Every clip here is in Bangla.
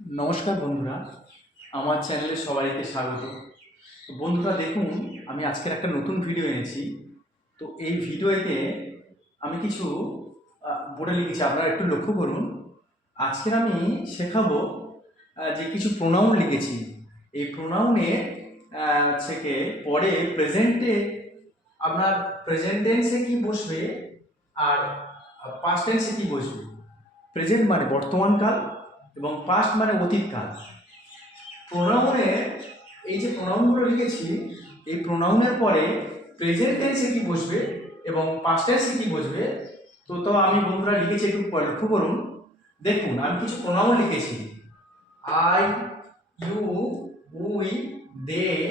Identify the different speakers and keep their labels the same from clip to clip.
Speaker 1: নমস্কার বন্ধুরা, আমার চ্যানেলে সবাইকে স্বাগত। তো বন্ধুরা, দেখুন, আমি আজকের একটা নতুন ভিডিও এনেছি। তো এই ভিডিওতে আমি কিছু বোর্ডে লিখেছি, আপনারা একটু লক্ষ্য করুন। আজকের আমি শেখাবো যে কিছু প্রোনাউন লিখেছি। এই প্রোনাউনে থেকে পরে প্রেজেন্টে আপনার প্রেজেন্ট টেন্সে কি বসবে আর পাস্ট টেন্সে কি বসবে? প্রেজেন্ট মানে বর্তমানকাল এবং পাস্ট মানে অতীতকাল প্রোনাউনের এই যে প্রোনাউনগুলো লিখেছি, এই প্রোনাউনের পরে প্রেজেন্ট টেন্সে কি বসবে এবং পাস্ট টেন্সে কি বসবে, তো তো আমি বন্ধুরা লিখেছি একটু প- লক্ষ্য করুন। দেখুন, আমি কিছু প্রোনাউন লিখেছি। I you we they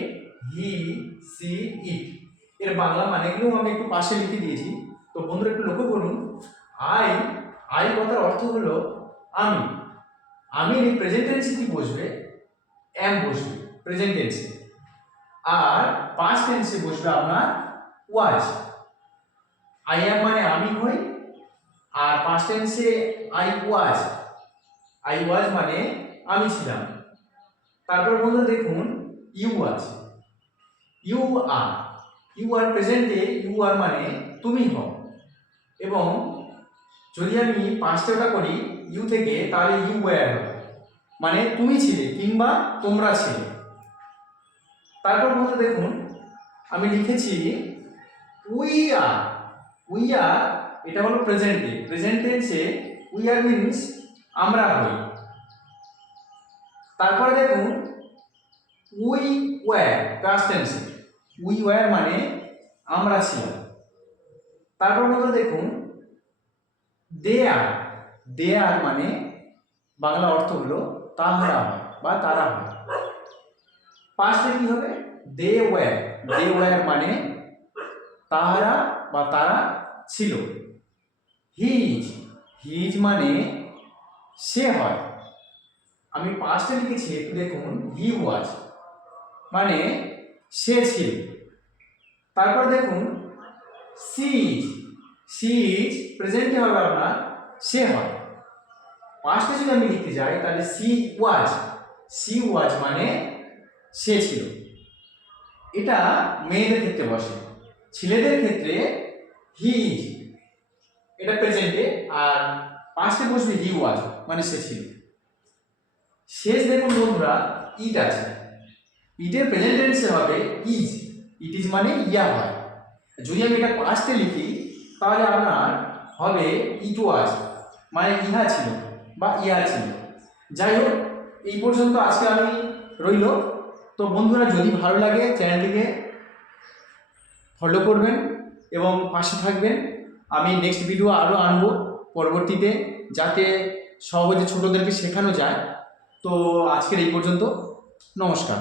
Speaker 1: he she it এর বাংলা মানেগুলো আমি একটু পাশে লিখে দিয়েছি। তো বন্ধুরা একটু লক্ষ্য করুন। আই আই কথার অর্থ হলো আমি। আমি প্রেজেন্ট টেন্সে কি বসবে? অ্যাম বসবে প্রেজেন্ট টেন্সে আর পাস্ট টেন্সে বসবে আপনার ওয়াজ আই অ্যাম মানে আমি হই, আর পাস্ট টেন্সে আই ওয়াজ আই ওয়াজ মানে আমি ছিলাম। তারপর বন্ধু দেখুন ইউ আছে ইউ আর ইউ আর প্রেজেন্টে ইউ আর মানে তুমি হও। এবং যদি আমি পাঁচটা করি ইউ থেকে, তাহলে ইউ ওয়্যার হবে মানে তুমি ছিলে কিংবা তোমরা ছিলে। তারপর বলতে দেখুন, আমি লিখেছি উই আর উই আর এটা হলো প্রেজেন্টে প্রেজেন্ট টেন্সে উই আর মিনস আমরা হই। তারপরে দেখুন উই ওয়্যার পাস্ট টেন্সে উই ওয়্যার মানে আমরা ছিলাম। তারপর বলতে দেখুন দে আর দে আর মানে বাংলা অর্থ হলো তাহারা হয় বা তারা হয়। পাঁচটা কি হবে? দে ওয়্যার দে ওয়্যার মানে তাহারা বা তারা ছিল। হিজ হিজ মানে সে হয়। আমি পাঁচটা লিখেছি, একটু দেখুন। হি ওয়াজ মানে সে ছিল। তারপর দেখুন। সিজ সিজ প্রেজেন্টে হবে আপনার? সে হয়। পাঁচটা যদি আমি লিখতে যাই, তাহলে সি ওয়াজ সি ওয়াজ মানে সে ছিল। এটা মেয়েদের ক্ষেত্রে বসে। ছেলেদের ক্ষেত্রে হি ইজ এটা প্রেজেন্টে আর পাঁচটা বসবে হি ওয়াজ মানে সে ছিল। শেষ দেখুন বন্ধুরা ইট আছে। ইটের প্রেজেন্ট টেন্সে হবে ইজ ইট ইজ মানে ইয়া হয়। যদি আমি এটা পাঁচতে লিখি, তাহলে আপনার হবে ইট ওয়াজ মানে ইহা ছিল। বা ইয়া ছিল যাই হোক এই পর্যন্ত আজকে আমি রইল। তো বন্ধুরা, যদি ভালো লাগে চ্যানেলটিকে ফলো করবেন এবং পাশে থাকবেন। আমি নেক্সট ভিডিও আরও আনব পরবর্তীতে, যাতে সহজে ছোটোদেরকে শেখানো যায়। তো আজকের এই পর্যন্ত, নমস্কার।